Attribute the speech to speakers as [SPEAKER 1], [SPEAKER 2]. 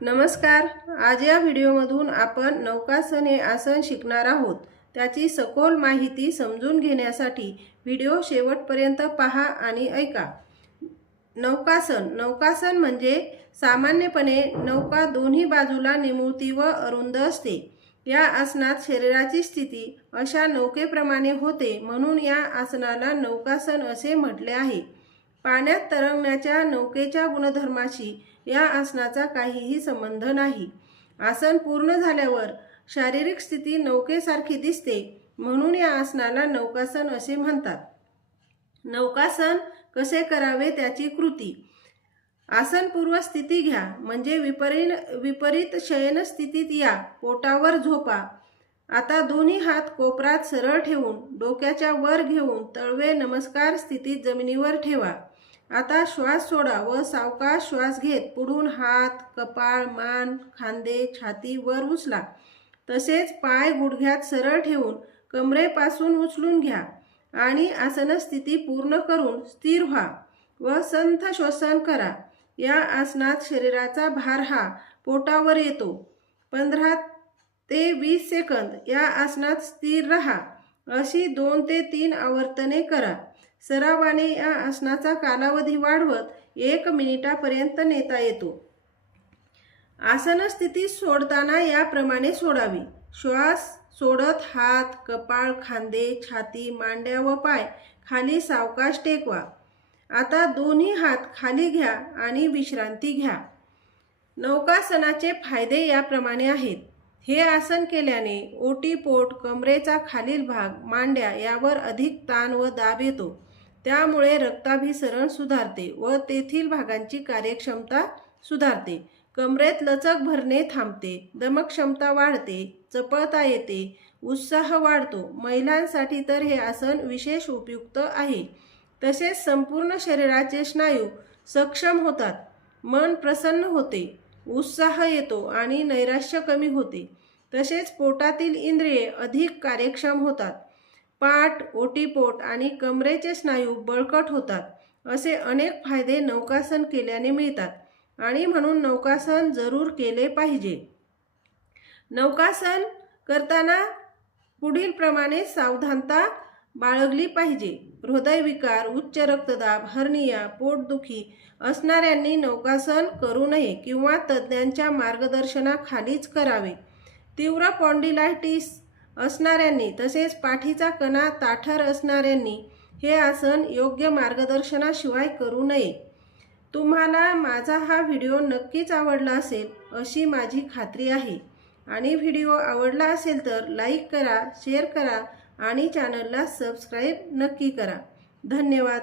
[SPEAKER 1] नमस्कार. आज या व्हिडिओमधून आपण नौकासन हे आसन शिकणार आहोत. त्याची सखोल माहिती समजून घेण्यासाठी व्हिडिओ शेवटपर्यंत पहा आणि ऐका. नौकासन. नौकासन म्हणजे सामान्यपणे नौका दोन्ही बाजूला निमुळती व अरुंद असते. या आसनात शरीराची स्थिती अशा नौकेप्रमाणे होते म्हणून या आसनाला नौकासन असे म्हटले आहे. पाण्यात तरंगण्याच्या नौकेच्या गुणधर्माशी या आसनाचा काहीही संबंध नाही. आसन पूर्ण झाल्यावर शारीरिक स्थिती नौकेसारखी दिसते म्हणून या आसनाला नौकासन असे म्हणतात. नौकासन कसे करावे त्याची कृती. आसनपूर्व स्थिती घ्या म्हणजे विपरीन विपरीत शयन स्थितीत या पोटावर झोपा. आता दोन्ही हात कोपरात सरळ ठेवून डोक्याच्या वर घेऊन तळवे नमस्कार स्थितीत जमिनीवर ठेवा. आता श्वास सोडा व सावकाश श्वास घेत पुढून हात कपाळ मान खांदे छाती वर उचला. तसेच पाय गुडघ्यात सरळ ठेवून कमरेपासून उचलून घ्या आणि आसन स्थिती पूर्ण करून स्थिर व्हा व संथ श्वसन करा. या आसनात शरीराचा भार हा पोटावर येतो. पंधरा ते वीस सेकंद या आसनात स्थिर रहा. अशी दोन ते तीन आवर्तने करा. सरावाने या आसनाचा कालावधी वाढवत एक मिनिटापर्यंत नेता येतो. आसन स्थिती सोडताना याप्रमाणे सोडावी. श्वास सोडत हात कपाळ खांदे छाती मांड्या व पाय खाली सावकाश टेकवा. आता दोन्ही हात खाली घ्या आणि विश्रांती घ्या. नौकासनाचे फायदे याप्रमाणे आहेत. हे आसन केल्याने ओटीपोट कमरेचा खालील भाग मांड्या यावर अधिक ताण व दाब येतो. त्यामुळे रक्ताभिसरण सुधारते व तेथील भागांची कार्यक्षमता सुधारते. कमरेत लचक भरणे थांबते. दमक्षमता वाढते. चपळता येते. उत्साह वाढतो. महिलांसाठी तर हे आसन विशेष उपयुक्त आहे. तसेच संपूर्ण शरीराचे स्नायू सक्षम होतात. मन प्रसन्न होते. उत्साह येतो आणि नैराश्य कमी होते. तसेच पोटातील इंद्रिये अधिक कार्यक्षम होतात. पाठ ओटीपोट आणि कमरेचे स्नायू बळकट होतात असे अनेक फायदे नौकासन केल्याने मिळतात आणि म्हणून नौकासन जरूर केले पाहिजे. नौकासन करताना पुढील प्रमाणे सावधानता बाळगली पाहिजे. हृदयविकार उच्च रक्तदाब हर्निया पोटदुखी असणाऱ्यांनी नौकासन करू नये किंवा तज्ज्ञांच्या मार्गदर्शनाखालीच करावे. तीव्र पॉन्डिलायटिस असणाऱ्यांनी तसेच पाठीचा कणा ताठर असणाऱ्यांनी हे आसन योग्य मार्गदर्शनाशिवाय करू नये. तुम्हाला माझा हा व्हिडिओ नक्कीच आवडला असेल अशी माझी खात्री आहे. आणि व्हिडिओ आवडला असेल तर लाईक करा शेअर करा आणि चॅनलला सबस्क्राईब नक्की करा. धन्यवाद.